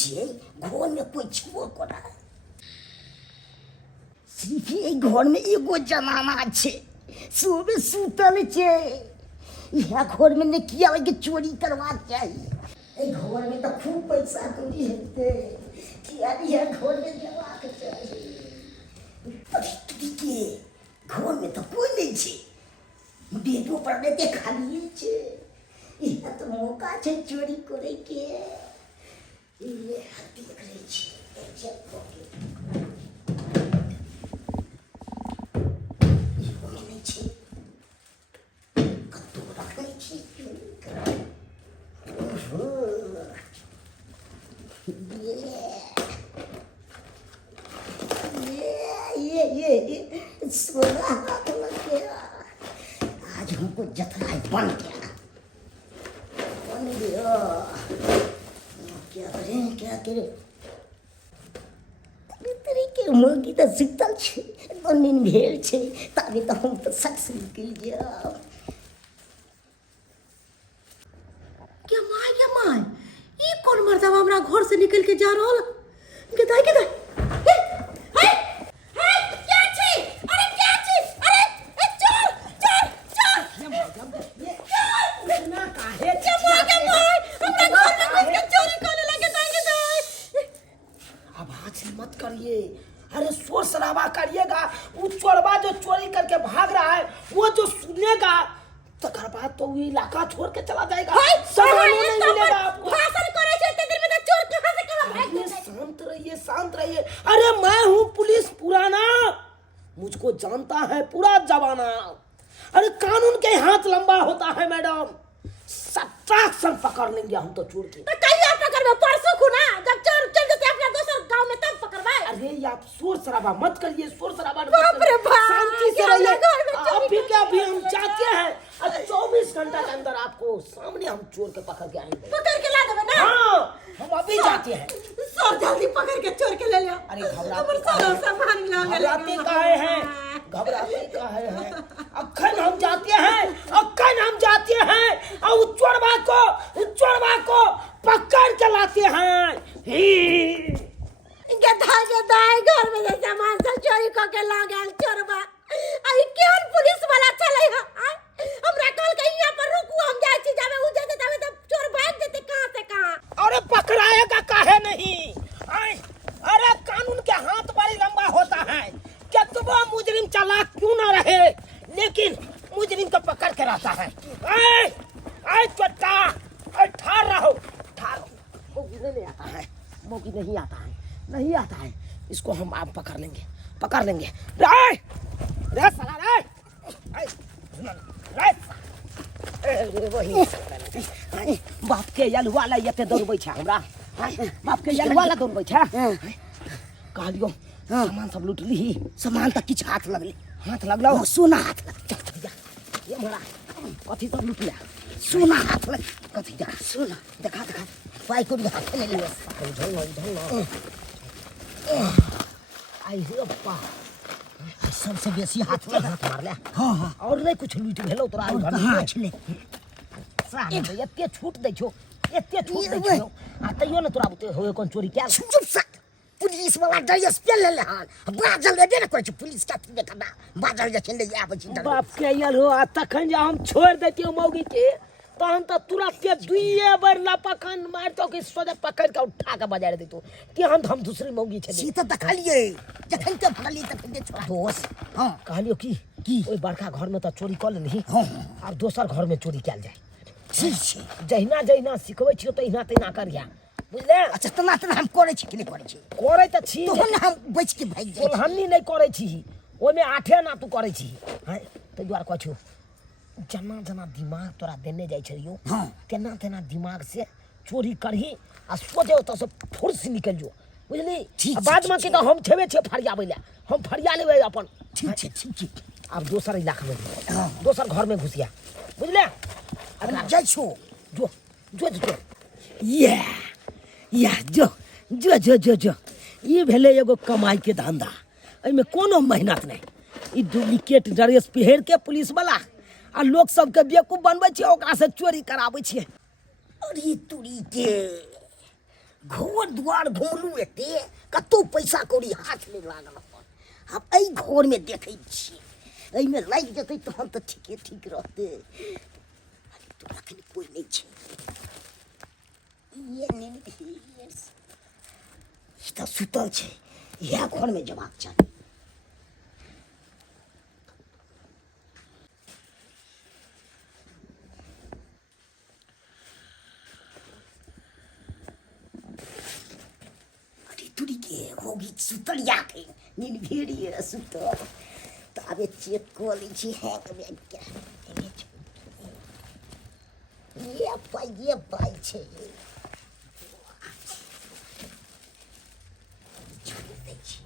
छे घर में कोई छुओ करा सिर्फ ये घर में एगो जनाना छे सुबह सुतल छे यह घर में ने किया लगे चोरी करवा चाहिए ए घर में तो खूब पैसा कौड़ी हेते किया यह घर में देवा के चाहिए अरे के घर में तो कोई नहीं छे बेडो पर देते खाली छे यह तो मौका छे चोरी करे के ये देख रही छे चेक करके ये सोना हाथ लग गया आज हमको जतरा बन गया क्या करें तरीके मुर्गी तो सीतल छे दिन भेल छे तभी तो हम तो सक्सेस निकल गया क्या माय ये कौन मर्दा हमरा घर से निकल के जा रहल के दाई अरे शोर शराबा करिएगा वो चोरबा जो चोरी करके भाग रहा है वो जो सुनेगा तकर बाद तो वो इलाका छोड़ के चला जाएगा सामान नहीं मिलेगा आपको भाषण करे छे ते दिन में तो चोर कहां से कहां भाग अरे शांत रहिए अरे मैं हूँ पुलिस पुराना मुझको जानता है पूरा जमाना अरे कानून के हाथ लंबा होता है मैडम सट्टाक्शन पकड़ लेंगे हम तो चोर के कहिया पकड़बे परसों खुना जब चोर चल जते अपना दोसर गांव में तब पकड़बे अरे आप शोर शराबा मत करिए शोर शराबा बाप रे बाप शांति से रहिए अभी क्या अभी हम चाहते हैं अरे 24 घंटा के अंदर आपको सामने हम चोर के पकड़ के आएंगे पकड़ के ला देबे ना हाँ हम अभी जाते हैं सर जल्दी पकड़ के चोर के ले लियो अरे हमर सारा सामान घबराते काहे हैं घबराते काहे हैं अखन हम जाते हैं और चोरबा को पकड़ के लाते हैं गदाई घर में सामान सब चोरी करके ला गेल चोरबा आई केन पुलिस वाला चले हमरा कल के यहां पर रुकू हम जाय छी जाबे उ जते तबे तो चोर भाग जेते कहां से कहां अरे पकड़ाएगा काहे नहीं अरे कानून के हाथ बड़ी लंबा होता है कितना मुजरिम चालाक क्यों ना रहे लेकिन मुजरिम को पकड़ के रहता है चोटा ठार रहो मोगी नहीं आता है इसको हम आप पकड़ लेंगे बाप के यलुआ ला यते दौड़बै छै हमरा बाप के यलुआ ला दौड़बै छै कहलियो सामान सब लूट ली सामान तक किछ हाथ लगलो सोना हाथ लग ये हमरा कथी सब लूट लिया सोना हाथ लग कथी जा सोना देखा पाई को हाथ ले लियो ढल आई रे अप्पा सबसे बेसी हाथ मार ले हां और नहीं कुछ लूट भेलो तोरा घर में छले साहब एते छूट दै छो आ तइयो न तोरा बते होय कोन चोरी क्या चुप सट पुलिस वाला ड्रेस पहन ले हां बाजल दे न कोइ पुलिस का देखा बाजल जे चले आबै छी बाप के आयल हो आ तखन जे हम छोड़ देतियो मौगी के तहन तो तुरंत दुइये बार लपकन मारतो कि सोजा पकड़ के उठा के बाजार देतो तेहन हम दूसरी मौगी छे सीता देखलिए जखन के फड़ली तखन के छोड़ा दोस्त हां कहलियो की ओइ बड़का घर में तो चोरी कर लेली हां अब दोसर घर में चोरी कैल जाए ठीक छे जहिना सिखबै छियो तहिना करिया बुझले अच्छा तना हम करे छी कि नहीं करे त छी तोहन हम बच के भाग जाय हमनी नहीं करे छी ओमे आठे ना तू करे छी हैं त द्वार कहछु जना दिमाग तोरा देने जाय छरियो हां तेना दिमाग से चोरी करही आ सोचे त सब फुर्स निकल जो बुझली बाद में के तो हम छेबे छे फरियाबै ले हम फरिया लेबै अपन ठीक छे अब दोसर इलाका में दोसर घर में घुसिया बुझले अब जाय छो जो जो ये भेले एगो कमाई के धंधा एमे कोनो मेहनत नहीं ई डुप्लीकेट ड्रेस पहिर के पुलिस वाला आ लोग सब के बेवकूफ बनबै छै ओकरा से चोरी कराबै छै अरे तुरी के घर दुआर घुमलू एते कतो पैसा कौड़ी हाथ में लागल अपन अब एहि घर में देखै छी एहिमे लागि जेतै तहन तऽ ठीके ठीक रहतै तो अखन कोई नहीं छै ये नहीं तऽ सुतल छै इएह घर में जबाक चाही होगी सुतल याके नींद भेड़िए सुतल तबे चेक कऽ लै छी हैक बैग ये पाइ छै छोड़ि दै छी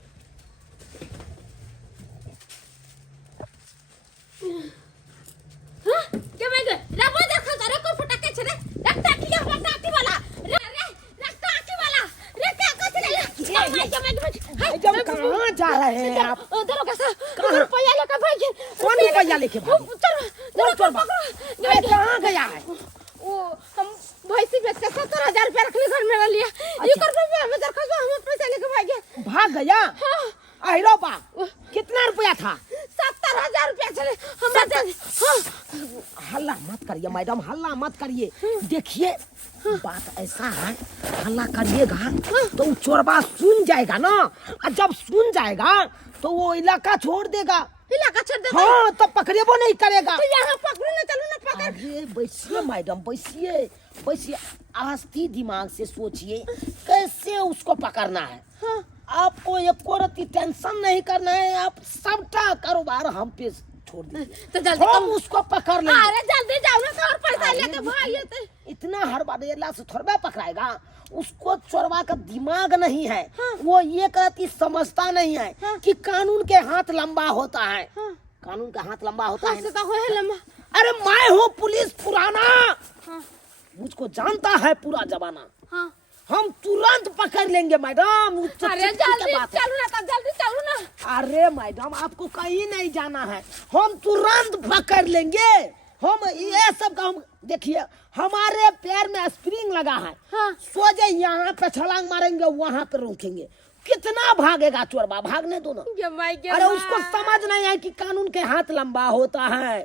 के मैं रबो देखा करे को फटाके छरे रखता कि हमरा टाटी वाला रे रखता टाटी वाला रे क्या कहत रे जब कहाँ जा रहे हैं आप उधर कैसा रुपया लेकर भाग कौन रुपया लेके भागे कौन चोर कहाँ गया है वो हम भैंसी बेच के 70,000 रुपया रखने घर में लिया ये कर रुपया में देखा जो हम पैसा लेके भाग गया अहिरो बा कितना रुपया था 70,000 रुपया चले हमरा दे हल्ला मत करिए मैडम हल्ला मत करिए देखिए बात ऐसा है हल्ला करिएगा तो वो चोरबा सुन जाएगा ना और जब सुन जाएगा तो वो इलाका छोड़ देगा इलाका छोड़ देगा हाँ तब पकड़ेबो नहीं करेगा तो यहाँ पकड़ो ना चलो ना पकड़ अरे बैठिए मैडम बैठिए आस्ती दिमाग से सोचिए कैसे उसको पकड़ना है हाँ। आपको एक रत्ती टेंशन नहीं करना है आप सबका कारोबार हम पे छोड़ दीजिए तो जल्दी हम उसको पकड़ लेंगे अरे जल्दी जाओ ना और पैसा लेके भाइए तो इतना हर बार से थोड़ा पकड़ाएगा उसको चोरवा का दिमाग नहीं है हाँ। वो ये कहती समझता नहीं है हाँ। कि कानून के हाथ लंबा होता है हाँ। कानून का हाथ लंबा होता है तो है लंबा अरे मैं हूँ पुलिस पुराना हाँ। मुझको जानता है पूरा जमाना हाँ। हम तुरंत पकड़ लेंगे मैडम अरे जल्दी चलो ना अरे मैडम आपको कहीं नहीं जाना है हम तुरंत पकड़ लेंगे हम ये सब का हम देखिए हमारे पैर में स्प्रिंग लगा है हाँ। सोचे यहाँ पे छलांग मारेंगे वहाँ पे रोकेंगे कितना भागेगा चोरबा भागने दो ना अरे उसको समझ नहीं है कि कानून के हाथ लंबा होता है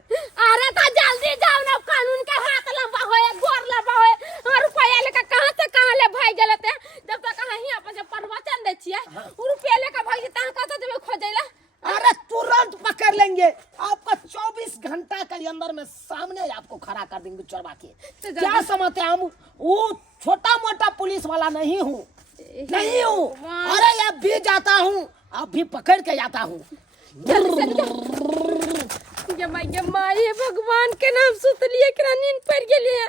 अरे तो जल्दी जाओ ना कानून के हाथ लंबा होए गोर लंबा होए और रुपया लेकर कहां से कहां ले भाई गलते जब तक कहां ही अपन प्रवचन दे छिए रुपया लेकर भाई ता कहां से देबे खोजेला अरे तुरंत पकड़ लेंगे आपका 24 घंटा के अंदर में सामने आपको खड़ा कर देंगे चोरबा के क्या समझते हैं हम वो छोटा मोटा पुलिस वाला नहीं हूँ अरे अब भी जाता हूँ अब भी पकड़ के जाता हूँ माये भगवान के नाम सुतलिए कि नींद पड़ गेली है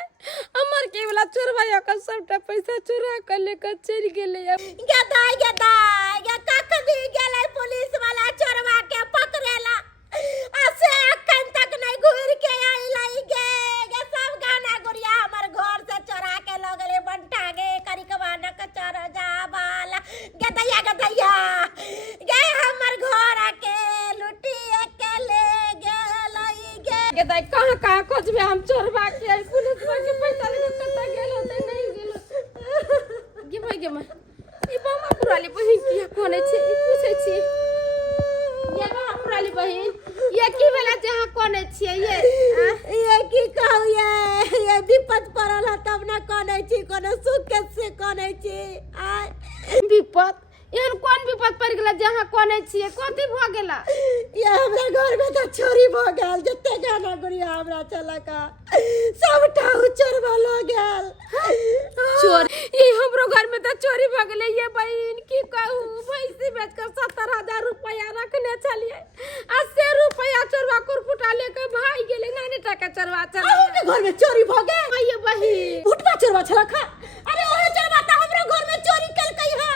अमर के वाला चोरवाया का सबटा पैसा चोरा कर लेकर चल गेले गदाई का कभी गेले पुलिस वाला चोरवा के पकड़ेला असे अखन तक नहीं घुर के आइला गे सब गाना गुड़िया हमर घर से चोरा के लगले बंटा गे करी कबाना का चोरा जा बाला गदैया गे हमर घर आके लुटिए के ले गेलई गे गदाई कहां खोजबे हम चोरवा के पुलिस वाले पैसा लेके कता गेल होते नहीं गेल गे मैं ई बामा पुराली बहिन की कोने छे पूछे छी ये बामा पुराली बहिन ये की वाला जहां कोने छिए ये की कहू ये विपत पड़ल ह तब ना कोने छी कोने सुख से कोने छी आ विपत एहन कोन विपत पड़ गेला जहां कोने छिए कथि भ गेला ये हमरा घर में तो चोरी भ गेल जते गाना गुड़िया हमरा चला का सबटा चोरवा लो गेल चोर ये हमरो घर में तो चोरी भ गेले ये बहिन की कहू भैंसी बेच कर 70,000 रुपया रखने चलिए 80 रुपया चोरवा कुरकुटा लेके भाई गेले नानी टका चोरवा चल के घर में चोरी भ गेल ये बहिन फुटवा चोरवा छला खा अरे ओहे चोरवा त हमरो घर में चोरी कल कई है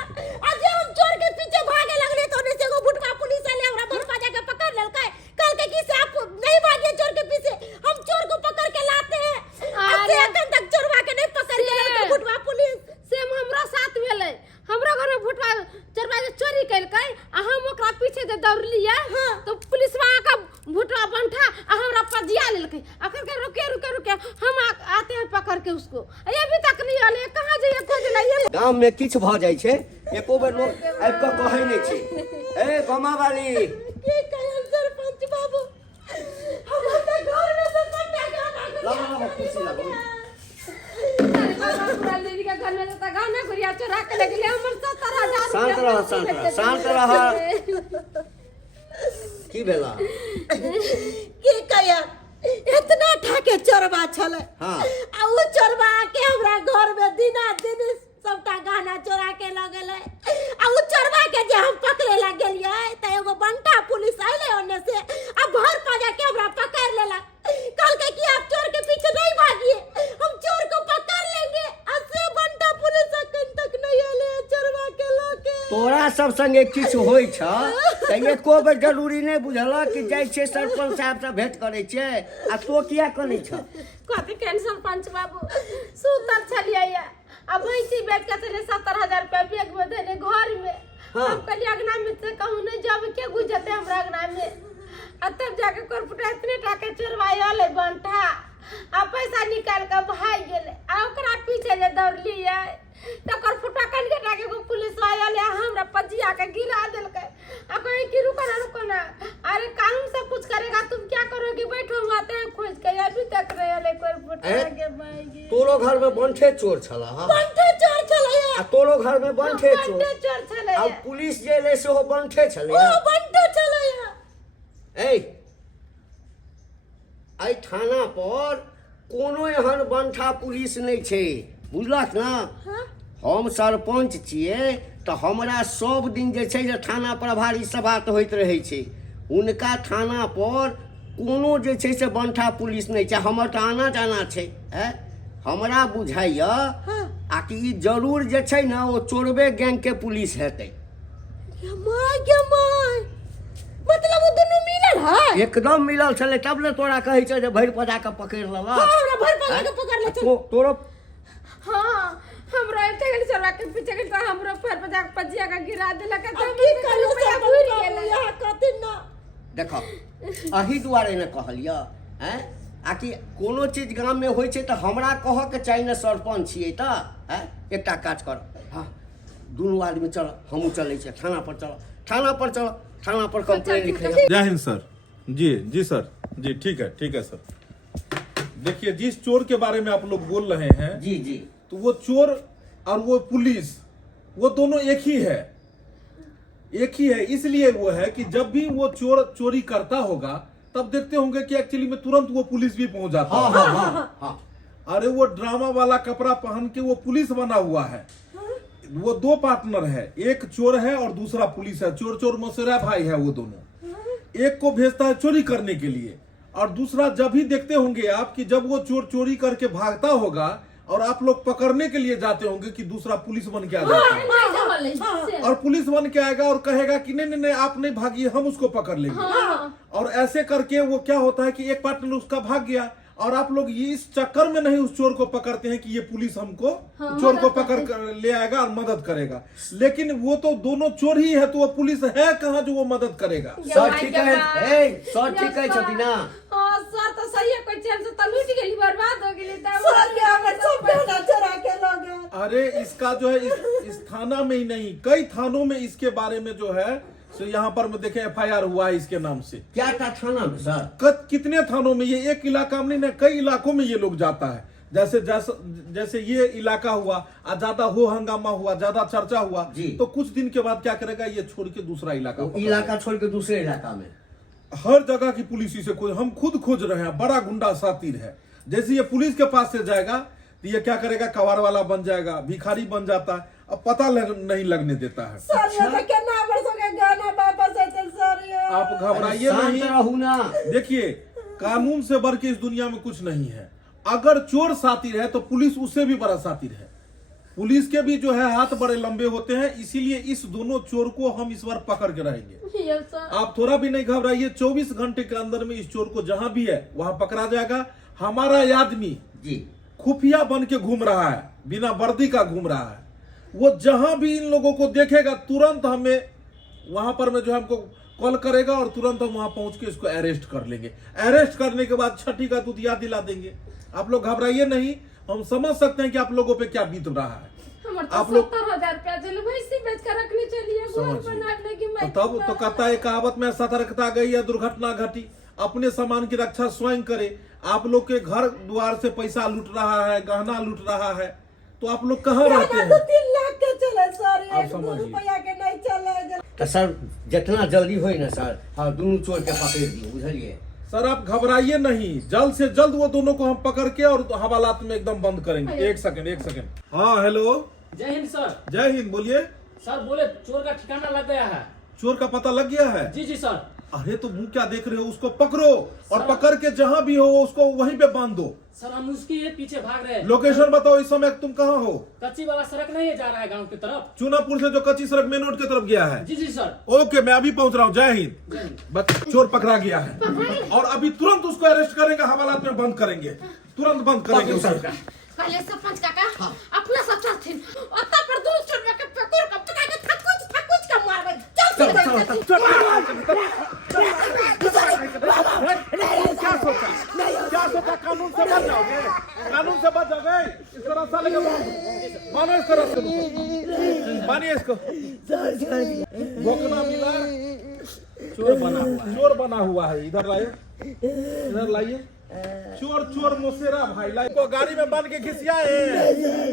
आज हम चोर के पीछे भागे लगले तो ने से एगो फुटवा पुलिस वाले हमरा बरपा जाके पकड़ लेलकै कल के की से आप नहीं भागे चोर के पीछे हम चोर को पकड़ के लाते हैं अरे अखन तक चोरवा के नहीं पकड़ के लेलकै फुटवा पुलिस सेम हमरा साथ भेलै हमरा घर में फुटवा चोरवा चोरी कलकै आ हम ओकरा पीछे जे दौड़लिए तो पुलिसवा का फुटवा बंठा आ हमरा पजिया लेलकै आखिर के रुके हम आते हैं पकड़ के उसको अभी तक नहीं आले कहां जाइए खोज लाइए गाम में किछ भ जाय छै एको बेर लोग आबि कऽ कहै नहि छै ए गमा वाली की कहियो सरपंच बाबू हमर त घर में से सबटा गाना ला कुर्सी लगो दीदी का घर में तो गाना गुड़िया चोरा के ले गेले हमर 70,000 शांत रह की भेला की कहियो इतना ठाके चोरबा छले हाँ। आ उ चोरबा के हमरा घर में दिना दिन सबटा गाना चोरा के ल गेले आ उ चोरबा के जे हम पकड़े ला गेलिए त एगो बंटा पुलिस आइले ओने से आ घर पाजा के हमरा पकड़ लेला कल के कि आप चोर के पीछे नहीं भागिए हम चोर को पकड़ लेंगे आ से बंटा पुलिस अखन तक नहीं आले चोरबा के लोके तोरा सब संगे किछ होय छ त एको बेर जरूरी नहीं बुझला कि जाय छै सरपंच साहब से भेंट करे छै आ तो किया करै छ कथी केन सरपंच बाबू सुतल छलिए या अब भैंसी बेच के चले 70,000 रुपया बैग में देने घर में हाँ। हम कहलिए अगना में से कहूं नहीं जब के गुजरते हमरा अगना में आ तब जाके कोरपुटा इतने टाके चोरवाया ले बंठा आ पैसा निकाल के भाग गेले आ ओकरा पीछे जे दौड़लिए तकर फुटा कन के टाके को पुलिस आया ले हमरा पजिया के गिरा देलके आ कहे कि रुको ना अरे कानून से कुछ करेगा तुम क्या करोगे बैठो हम आते हैं खोज के अभी तक रहे ले कोरपुटा के भागी तोरो घर में बंठे चोर छला हां बंटा चोर छले आ तोरो घर में बंठे चोर बंटे चोर छले आ पुलिस जे ले से हो बंठे छले ओ बंटा छले ए आई थाना पर कोनो एहन बंठा पुलिस नहीं छै बुझलक ना हम सरपंच छिए तो हमरा सब दिन जे छै जे थाना प्रभारी सभा त होइत रहै छै उनका थाना पर कोनो जे छै से बंठा पुलिस नहीं छै हमर त आना जाना छै हमरा बुझाइया आ कि ई जरूर जे छै ना ओ चोरबे गैंग के पुलिस हेतै माय मतलब वो दोनों मिलल है एकदम मिलल छले तब ले तोरा कहै छै जे भरि पजा के पकड़ लेला हां हमरा भर पगा के पकड़ ले तो तोरो हां हमरा एक गली चोरा के पीछे के तो हमरा पैर पे जाके पजिया का गिरा देला के अब की करू से भूल गेले या कथि ना देखो अही दुआरे ने कहलिया हैं आ कि कोनो चीज गांव में होय छै त हमरा कह के चाहिए न सरपंच छियै त हैं एकटा काज कर हां दुनू आदमी चल हमहू चलै छै थाना पर चल थाना पर कंप्लेंट लिखे जय हिंद सर। जी सर जी ठीक है सर। देखिए जिस चोर के बारे में आप लोग बोल रहे हैं जी तो वो चोर और वो पुलिस वो दोनों एक ही है इसलिए वो है कि जब भी वो चोर चोरी करता होगा तब देखते होंगे कि एक्चुअली में तुरंत वो पुलिस भी पहुंच जाता है। हाँ। अरे वो ड्रामा वाला कपड़ा पहन के वो पुलिस बना हुआ है वो दो पार्टनर है एक चोर है और दूसरा पुलिस है चोर मौसेरा भाई है वो दोनों एक को भेजता है चोरी करने के लिए और दूसरा जब भी देखते होंगे आप कि जब वो चोर चोरी करके भागता होगा और आप लोग पकड़ने के लिए जाते होंगे कि दूसरा पुलिस बन के आ जाता है और पुलिस बन के आएगा और कहेगा कि नहीं आप नहीं भागिए हम उसको पकड़ लेंगे और ऐसे करके वो क्या होता है कि एक पार्टनर उसका भाग गया और आप लोग ये इस चक्कर में नहीं उस चोर को पकड़ते हैं कि ये पुलिस हमको चोर को पकड़ कर ले आएगा और मदद करेगा लेकिन वो तो दोनों चोर ही है तो वो पुलिस है कहाँ जो वो मदद करेगा। सर ठीक है छथि ना हां सर तो सही है कोई चैन से तो लूट गेली बर्बाद हो गेली त सर के हमें सब गाना चोरा के लोगे अरे इसका जो है इस थाना में ही नहीं कई थानों में इसके बारे में जो है तो यहाँ पर मैं देखे FIR हुआ है इसके नाम से। क्या था थाना में सर कितने थानों में ये एक इलाका में नहीं कई इलाकों में ये लोग जाता है जैसे ये इलाका हुआ आज ज्यादा हो हंगामा हुआ ज्यादा चर्चा हुआ तो कुछ दिन के बाद क्या करेगा ये छोड़ के दूसरा इलाका छोड़ के दूसरे इलाका में हर जगह की पुलिस इसे खोज हम खुद खोज रहे हैं बड़ा गुंडा सातिर है जैसे ये पुलिस के पास से जाएगा तो ये क्या करेगा कबाड़ वाला बन जाएगा भिखारी बन जाता है अब पता नहीं लगने देता है। सर ये तो कितना वर्षों के गाना वापस आते सर ये आप घबराइए नहीं देखिए कानून से बढ़ के इस दुनिया में कुछ नहीं है अगर चोर सातिर है तो पुलिस उससे भी बड़ा सातिर है पुलिस के भी जो है हाथ बड़े लंबे होते हैं इसीलिए इस दोनों चोर को हम इस बार पकड़ के रहेंगे। आप थोड़ा भी नहीं घबराइए 24 घंटे के अंदर में इस चोर को जहां भी है वहां पकड़ा जाएगा। हमारा आदमी खुफिया बन के घूम रहा है बिना वर्दी का घूम रहा है वो जहां भी इन लोगों को देखेगा तुरंत हमें वहां पर में जो हमको कॉल करेगा और तुरंत हम वहां पहुंच के इसको अरेस्ट कर लेंगे। अरेस्ट करने के बाद छठी का दूध याद दिला देंगे। आप लोग घबराइए नहीं हम समझ सकते हैं कि आप लोगों पे क्या बीत रहा है। हमारे तो आप लोग 70,000 रुपया चलो भैंसी बेच कर रखनी चाहिए घर समझिए। बनाने की मैं तब तो कहता है कहावत में सतर्कता गई या दुर्घटना घटी, अपने सामान की रक्षा स्वयं करे। आप लोग के घर द्वार से पैसा लूट रहा है, गहना लूट रहा है, तो आप लोग कहाँ रहते तो हैं? 3 लाख के चले सर, आप 1-2 समझिए। रुपया के नहीं चले। तो सर जितना जल्दी हो ना सर, हाँ दोनों चोर के पकड़ दिए, बुझलिए। सर आप घबराइए नहीं, जल्द से जल्द वो दोनों को हम पकड़ के और हवालात में एकदम बंद करेंगे। एक सेकंड। हाँ हेलो, जय हिंद सर। जय हिंद, बोलिए। सर बोले चोर का ठिकाना लग गया है। चोर का पता लग गया है? जी जी सर। अरे तो मुंह क्या देख रहे हो, उसको पकड़ो और पकड़ के जहां भी हो उसको वहीं पे बांध दो। सर हम उसके पीछे भाग रहे हैं। लोकेशन बताओ, इस समय तुम कहाँ हो? कच्ची वाला सड़क नहीं है, जा रहा है गांव की तरफ। चूनापुर से जो कच्ची सड़क मेन रोड की तरफ गया है। जी जी सर। ओके, मैं अभी पहुंच रहा हूँ। जय हिंद। जय हिंद। बस चोर पकड़ा गया है और अभी तुरंत उसको अरेस्ट करेंगे, हवालात में बंद करेंगे, तुरंत बंद करेंगे उसे। पहले सरपंच काका अपना सब चलथिन ओता पर दूर चढ़वा के पकड़ कब तक आके थकुच का मारबे। क्या सोचा कानून से बच जाओगे? कानून से बच जाओगे? इसको रास्ता लेके मानो, इसको रास्ते मानिए इसको। भोकना मिला, चोर बना हुआ है। इधर लाइए। चोर मोसेरा भाई लाई को गाड़ी में बांध के खिसियाए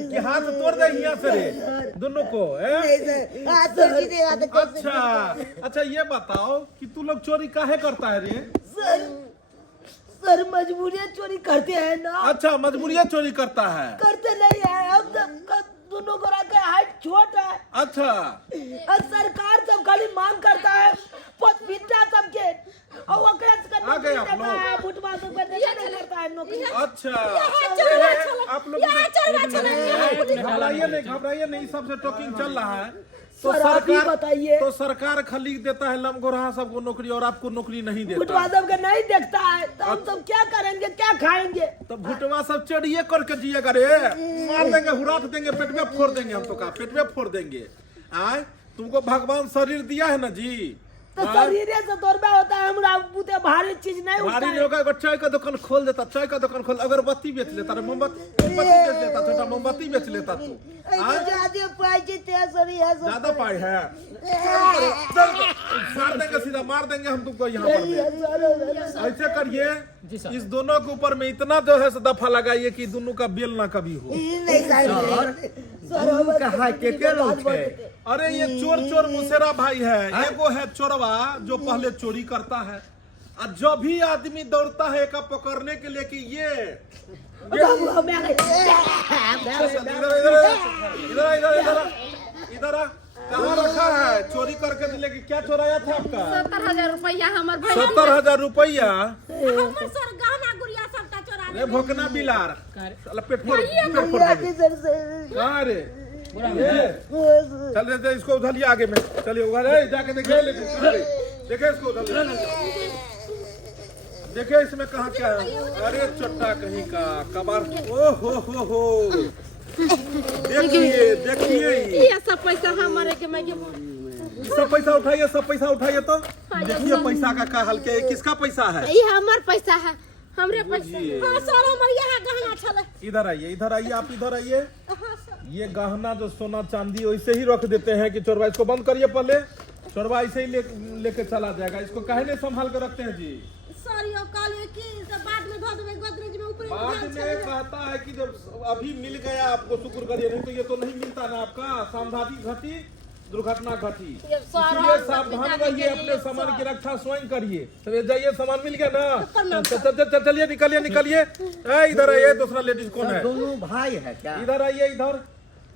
कि हाथ तोड़ दे यहाँ से रे दोनों को। अच्छा ये बताओ कि तू लोग चोरी काहे करता है रे? सर मजबूरियाँ चोरी करते हैं ना। अच्छा, मजबूरियाँ चोरी करता है। करते नहीं है, हम दोनों को हाइट छोट है। अच्छा, और सरकार सब खाली मांग करता है पिता सबके और ओकरा से आ गए आप लोग। फुटबॉल सब नहीं करता है नौकरी। अच्छा आप लोग घबराइए नहीं, सबसे टॉकिंग चल रहा है। तो सर, आप ही बताइए। तो सरकार खाली देता है लमगोरहा सबको नौकरी और आपको नौकरी नहीं देता। फुटबॉल सब के नहीं देखता है तो हम सब क्या करेंगे, क्या खाएंगे? तो भुटवा सब चढ़िए करके जिएगा रे, मार देंगे, हुराट देंगे, पेट में फोड़ देंगे, हम तो का पेट में फोड़ देंगे। आए तुमको भगवान शरीर दिया है ना जी, तो शरीर से तोड़बा होता है, हमरा बुते भारी चीज नहीं उठता भारी है। नहीं होगा। अगर चाय का दुकान खोल देता, चाय का दुकान खोल, अगरबत्ती बेच लेता, मोमबत्ती बेच लेता, छोटा मोमबत्ती बेच लेता तू। ज्यादा पाई ज्यादा पाई है, मार देंगे, सीधा मार देंगे हम तुमको यहाँ पर। ऐसे करिए, इस दोनों के ऊपर में इतना जो है दफा लगाइए कि दोनों का बेल ना कभी हो। अरे ये चोर मुसेरा भाई है। एगो है चोरवा जो पहले चोरी करता है, और जब भी आदमी दौड़ता है का पकड़ने के लिए कि ये इधर कहाँ रखा है? चोरी करके दिले कि क्या चोराया था आपका? 70,000 रुपया हमार भाई 70,000 रुपया? हमर सर गहना गुड़िया सबका चोरा अरे भोकना बिलार, साला पेट फोड़ देंगे। कहाँ रे? चल रे, इसको उधर लिया आगे में, चलिए उधर जाके देखिए, देखिए इसको उधर, देखिए इसमें कहाँ क्या है। अरे चट्टा कहीं का कबार। ओ हो देखिए ये सब पैसा हमारे के मैं सब पैसा उठाइए, सब पैसा उठाइए। तो देखिए पैसा का क्या हाल, क्या किसका पैसा है? ये हमार पैसा है, हमरे पैसा। हां सर, हमर यहाँ गहना छले। इधर आइए, आप इधर आइए। ये गहना जो सोना चांदी वैसे ही रख देते हैं कि चोरवा, इसको बंद करिए पहले। चोरवा ऐसे ही लेके चला जाएगा, इसको काहे नहीं संभाल के रखते हैं जी? सर यो काल की बाद में धो देबे गोदरेज में ऊपर बाद में कहता है कि जब अभी मिल गया आपको शुक्र करिए, नहीं तो ये तो नहीं मिलता ना आपका। सावधानी घटी, दुर्घटना घटी, इसलिए सावधान रहिए, अपने सामान की रक्षा स्वयं करिए। चलिए जाइए, सामान मिल गया ना? चलिए निकलिए। इधर आइए, दूसरा लेडीज कौन है? दोनों भाई है क्या? इधर आइए, इधर।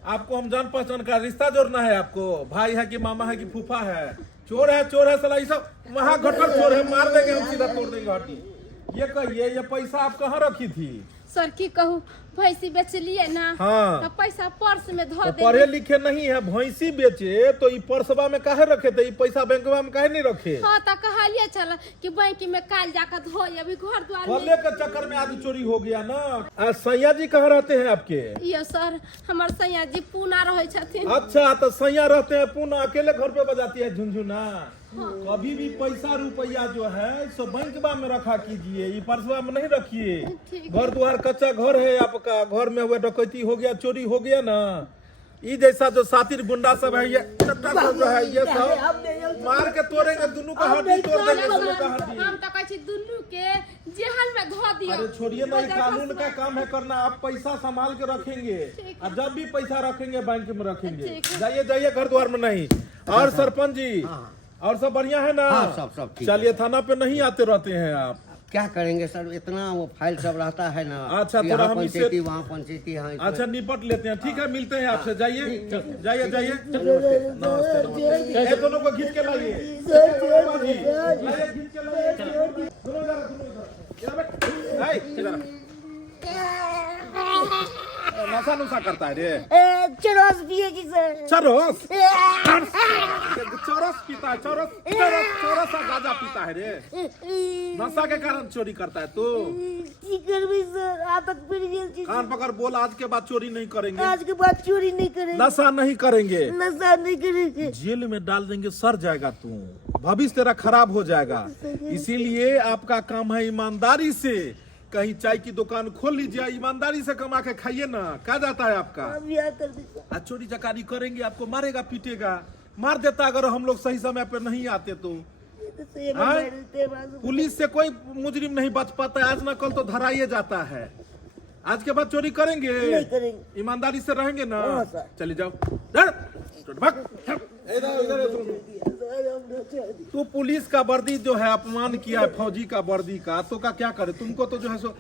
आपको हम जान पहचान का रिश्ता जोड़ना है आपको। भाई है कि मामा है कि फूफा है? चोर है साला, ये सब महाघटक चोर है, मार देंगे हम, सीधा तोड़ देंगे हड्डी। ये कहिए, ये पैसा आप कहाँ रखी थी? सर की कहूँ, भैंसी बेच लिए ना। हाँ। तो पैसा पर्स में धो तो दे। पढ़े लिखे नहीं है, भैंसी बेचे तो ये पर्सवा में काहे रखे थे? ये पैसा बैंकवा में काहे नहीं रखे? हाँ तो कहलिए चल कि बैंक में काल जाकर धो, अभी घर द्वार में। फले के चक्कर में आदमी चोरी हो गया ना। सैया जी कहाँ रहते हैं आपके? ये सर हमार सैया जी पूना रहे छथिन। अच्छा, तो सैया रहते हैं पूना, अकेले घर पे बजाती है झुनझुना। कभी भी पैसा रुपया जो है सो बैंकवा में रखा कीजिए, ये पर्सवा में नहीं रखिए। घर द्वार कच्चा घर है आपका, घर में हुआ डकैती हो गया, चोरी हो गया ना, ये जैसा जो सातिर गुंडा सब है, ये टट्टा सब जो है, ये सब मार के तोड़ेंगे, दोनों का हड्डी तोड़ देंगे, दोनों का हड्डी। हम तो कहै छी दुन्नू के जेहल में धो दियो। अरे छोड़िए ना, ये कानून का काम है करना। आप पैसा संभाल के रखेंगे, और जब भी पैसा रखेंगे बैंक में रखेंगे। जाइए जाइए, घर द्वार में नहीं। और सरपंच जी, और सब बढ़िया है ना? सब ठीक है। चलिए, थाना पे नहीं आते रहते हैं आप? क्या करेंगे सर, इतना वो फाइल सब रहता है ना। अच्छा, यहाँ थोड़ा हम पंचायती, इससे- वहाँ पंचायती, यहाँ इसमें- अच्छा, निपट लेते हैं। ठीक है, मिलते हैं आपसे। जाइए जाइए जाइए। नमस्ते नमस्ते। ये दोनों को खींच के लाइए। लाइए, खींच के लाइए। दोनों इधर, दोनों इधर। इधर बैठ। हाय, इधर। नशा नुशा करता है रे? चरस पिए जी सर। चरस? चरस पीता है? चरस सा गांजा पीता है रे? नशा के कारण चोरी करता है तू? की करबे सर, आदत पड़ गेल छी। कान पकड़ बोल, आज के बाद चोरी नहीं करेंगे, आज के बाद चोरी नहीं करेंगे, नशा नहीं करेंगे, नशा नहीं करेंगे। जेल में डाल देंगे, सर जाएगा तू, भविष्य तेरा खराब हो जाएगा। इसीलिए आपका काम है ईमानदारी से कहीं चाय की दुकान खोल लीजिए, ईमानदारी से कमा के खाइए ना। क्या जाता है आपका? हम यहाँ कर देंगे। आज चोरी चकारी करेंगे, आपको मारेगा, पीटेगा, मार देता अगर हम लोग सही समय पर नहीं आते तो। हाँ? पुलिस से कोई मुजरिम नहीं बच पाता है, आज ना कल तो धराइए जाता है। आज के बाद चोरी करेंगे? नहीं करेंगे। ईमानदारी से रहेंगे ना? हाँ, सर। चले जाओ। तू पुलिस का वर्दी जो है अपमान किया है, फौजी का वर्दी का, तो का क्या करे? तुमको तो जो है सो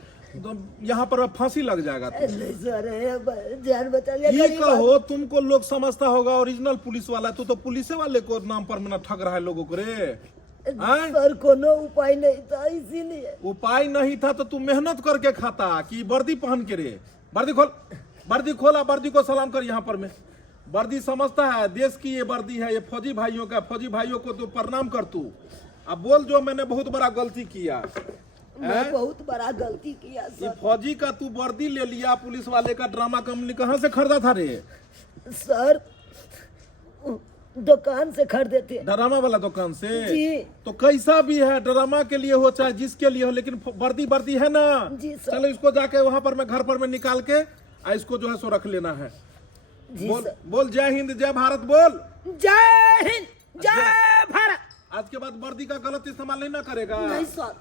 यहाँ पर फांसी लग जाएगा। नहीं सर, जान बचा लिया। ये कहो, तुमको लोग समझता होगा ओरिजिनल पुलिस वाला, तू तो पुलिस वाले को नाम पर में ठग रहा है लोगों को रे। हाँ? सर कोनो उपाय नहीं था, इसीलिए। उपाय नहीं था तो तू मेहनत करके खाता कि वर्दी पहन के रे? वर्दी खोल, वर्दी खोला, वर्दी को सलाम कर। यहाँ पर में वर्दी समझता है, देश की ये वर्दी है, ये फौजी भाइयों का। फौजी भाइयों को तू प्रणाम कर। तू अब बोल, जो मैंने बहुत बड़ा गलती किया। मैं बहुत बड़ा गलती किया ये सर। फौजी का तू वर्दी ले लिया, पुलिस वाले का ड्रामा कंपनी कहाँ से खरीदा था रे? सर दुकान से खरीदे थे। ड्रामा वाला दुकान से? जी। तो कैसा भी है, ड्रामा के लिए हो चाहे जिसके लिए हो, लेकिन वर्दी वर्दी है ना। जी सर। चलो, इसको जाके वहां पर मैं घर पर में निकाल के इसको जो है सो रख लेना है। जी बोल सर। बोल, जय हिंद जय भारत बोल। जय हिंद, जय भारत। आज के बाद वर्दी का गलत इस्तेमाल नहीं ना करेगा। नहीं सर।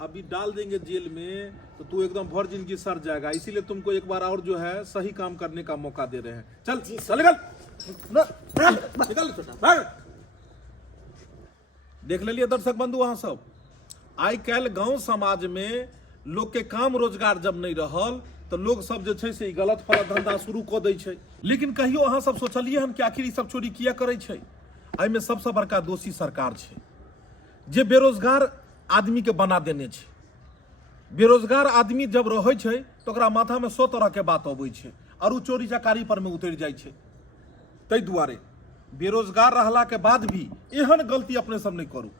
अभी डाल देंगे जेल में तो तू एकदम भर जिंदगी सर जाएगा। इसीलिए तुमको एक बार और जो है सही काम करने का मौका दे रहे हैं। चल चल, निकल निकल छोटा, भाग। देख लिए दर्शक बंधु, वहां सब आई काल्हि गांव समाज में लोग के काम रोजगार जब नहीं रहल तो लोग सब जो छै से गलत फलत धंधा शुरू कऽ दै छै। लेकिन कहियो अहाँ सब सोचलिए हन कि आखिर ई सब चोरी किया करे छै? एहिमे सबसे बड़का दोषी सरकार छै, जे बेरोजगार आदमी के बना देने छै। बेरोजगार आदमी जब रहे छै तो ओकरा माथा में 100 तरह के बात अबै छै और उ चोरी चकारी पर में उतर जाइ छै। ताहि दुआरे बेरोजगार रहला के बाद भी एहन गलती अपने सब नहीं करू।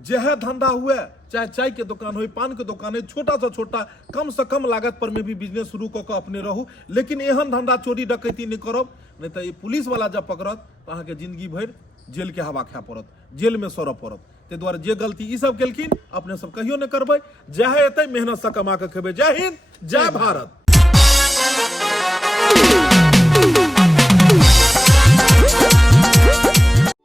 जेह धंधा हुए, चाहे चाय के दुकान हो, पान के दुकान हो, छोटा से छोटा, कम से कम लागत पर में भी बिजनेस शुरू कऽ के अपने रहू। लेकिन एहन धंधा चोरी डकैती नहीं करब, नहीं तो ये पुलिस वाला जब पकड़त तो अहाँ के जिंदगी भर जेल के हवा खाय पड़त, जेल में सड़ऽ पड़त। ताहि दुआरे जे गलती ई सब केलखिन अपने सब कहियो नहीं करबै। जहे एतै मेहनत से कमा के खेबै। जय हिंद जय भारत।